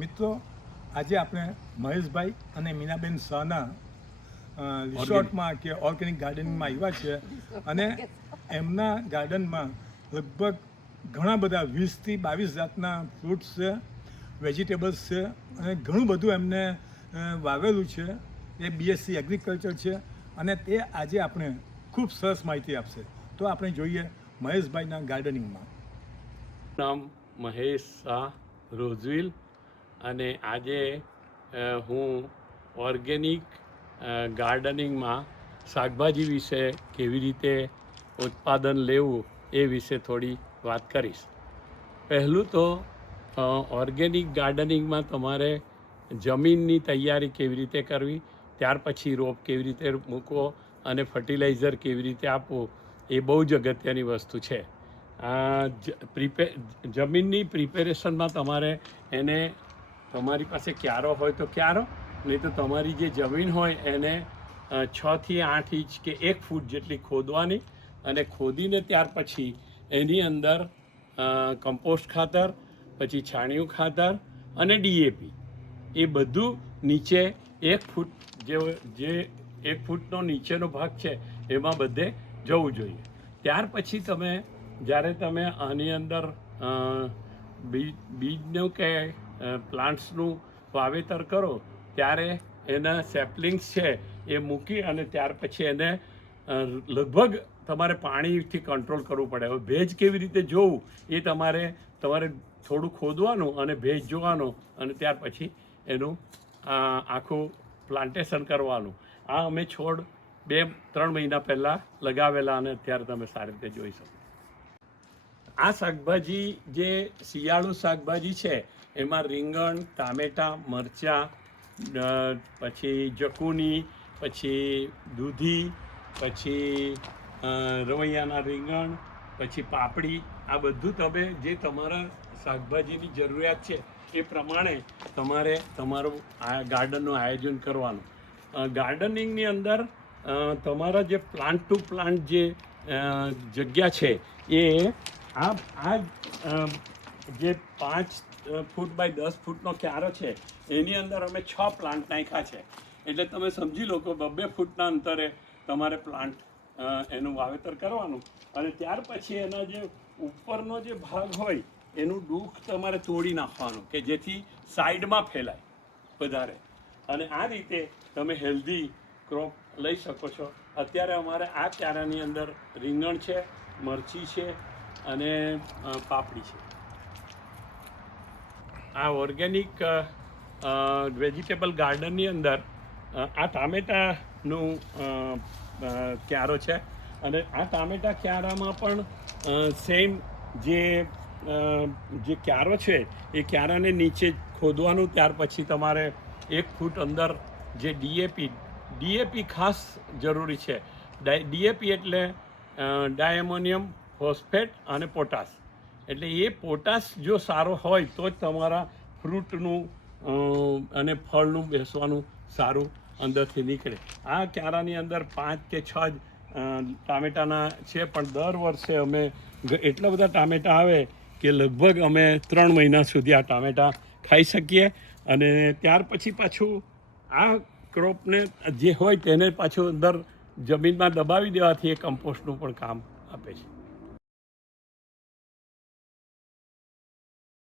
મિત્રો, આજે આપણે મહેશભાઈ અને મીનાબેન શાહના રિસોર્ટમાં કે ઓર્ગેનિક ગાર્ડનિંગમાં આવ્યા છે અને એમના ગાર્ડનમાં લગભગ ઘણા બધા 20થી 22 જાતના ફ્રૂટ્સ છે, વેજીટેબલ્સ છે અને ઘણું બધું એમને વાવેલું છે. એ BSc એગ્રીકલ્ચર છે અને તે આજે આપણે ખૂબ સરસ માહિતી આપશે. તો આપણે જોઈએ મહેશભાઈના ગાર્ડનિંગમાં. નામ મહેશ શાહ રોઝવિલ અને આજે હું ઓર્ગેનિક ગાર્ડનિંગમાં શાકભાજી વિશે કેવી રીતે ઉત્પાદન લેવું એ વિશે થોડી વાત કરીશ. પહેલું તો ઓર્ગેનિક ગાર્ડનિંગમાં તમારે જમીનની તૈયારી કેવી રીતે કરવી, ત્યાર પછી રોપ કેવી રીતે મૂકવો અને ફર્ટિલાઇઝર કેવી રીતે આપવું એ બહુ જ અગત્યની વસ્તુ છે. જમીનની પ્રિપેરેશનમાં તમારે એને તમારી પાસે ક્યારો હોય તો ક્યારો, નહીં તો તમારી જે જમીન હોય એને 6 થી 8 ઇંચ કે 1 ફૂટ જેટલી ખોદવાની અને ખોદીને ત્યાર પછી એની અંદર કમ્પોસ્ટ ખાતર, પછી છાણિયું ખાતર અને DAP એ બધું નીચે 1 ફૂટ જે 1 ફૂટનો નીચેનો ભાગ છે એમાં બધે જવું જોઈએ. ત્યાર પછી જ્યારે તમે આની અંદર બીજનું કે પ્લાન્ટ્સનું વાવેતર કરો ત્યારે એના સેપલિંગ્સ છે એ મૂકી અને ત્યાર પછી એને લગભગ તમારે પાણીથી કંટ્રોલ કરવું પડે. હવે ભેજ કેવી રીતે જોવું એ તમારે થોડું ખોદવાનું અને ભેજ જોવાનો અને ત્યાર પછી એનું આખું પ્લાન્ટેશન કરવાનું. આ અમે છોડ 2-3 મહિના પહેલાં લગાવેલા અને અત્યારે તમે સારી રીતે જોઈ શકો. આ શાકભાજી જે શિયાળુ શાકભાજી છે એમાં રીંગણ, ટામેટાં, મરચાં, પછી જકુની, પછી દૂધી, પછી રવૈયાના રીંગણ, પછી પાપડી, આ બધું તમે જે તમારા શાકભાજીની જરૂરિયાત છે એ પ્રમાણે તમારે તમારું આ ગાર્ડનનું આયોજન કરવાનું. ગાર્ડનિંગની અંદર તમારા જે પ્લાન્ટ ટુ પ્લાન્ટ જે જગ્યા છે એ આ જે 5 ફૂટ બાય 10 ફૂટનો ક્યારો છે એની અંદર અમે 6 પ્લાન્ટ નાખ્યા છે. એટલે તમે સમજી લો કે 2 ફૂટના અંતરે તમારે પ્લાન્ટ એનું વાવેતર કરવાનું અને ત્યાર પછી એના જે ઉપરનો જે ભાગ હોય એનું ડૂખ તમારે તોડી નાખવાનું કે જેથી સાઈડમાં ફેલાય વધારે અને આ રીતે તમે હેલ્ધી ક્રોપ લઈ શકો છો. અત્યારે અમારે આ ક્યારાની અંદર રીંગણ છે, મરચી છે અને પાપડી છે. આ ઓર્ગેનિક વેજીટેબલ ગાર્ડનની અંદર આ ટામેટાનું ક્યારો છે અને આ ટામેટા ક્યારામાં પણ સેમ જે ક્યારો છે એ ક્યારાને નીચે ખોદવાનું. ત્યાર પછી તમારે 1 ફૂટ અંદર જે DAP ખાસ જરૂરી છે. DAP એટલે ડાયમોનિયમ ફોસ્ફેટ અને પોટાશ. એટલે એ પોટાશ જો સારો હોય તો જ તમારા ફ્રૂટનું અને ફળનું બેસવાનું સારું અંદરથી નીકળે. આ ક્યારાની અંદર 5 કે 6 ટામેટાના છે પણ દર વર્ષે અમે એટલા બધા ટામેટા આવે કે લગભગ અમે 3 મહિના સુધી આ ટામેટા ખાઈ શકીએ અને ત્યાર પછી પાછું આ ક્રોપને જે હોય તેને પાછું અંદર જમીનમાં દબાવી દેવાથી એ કમ્પોસ્ટનું પણ કામ આપે છે.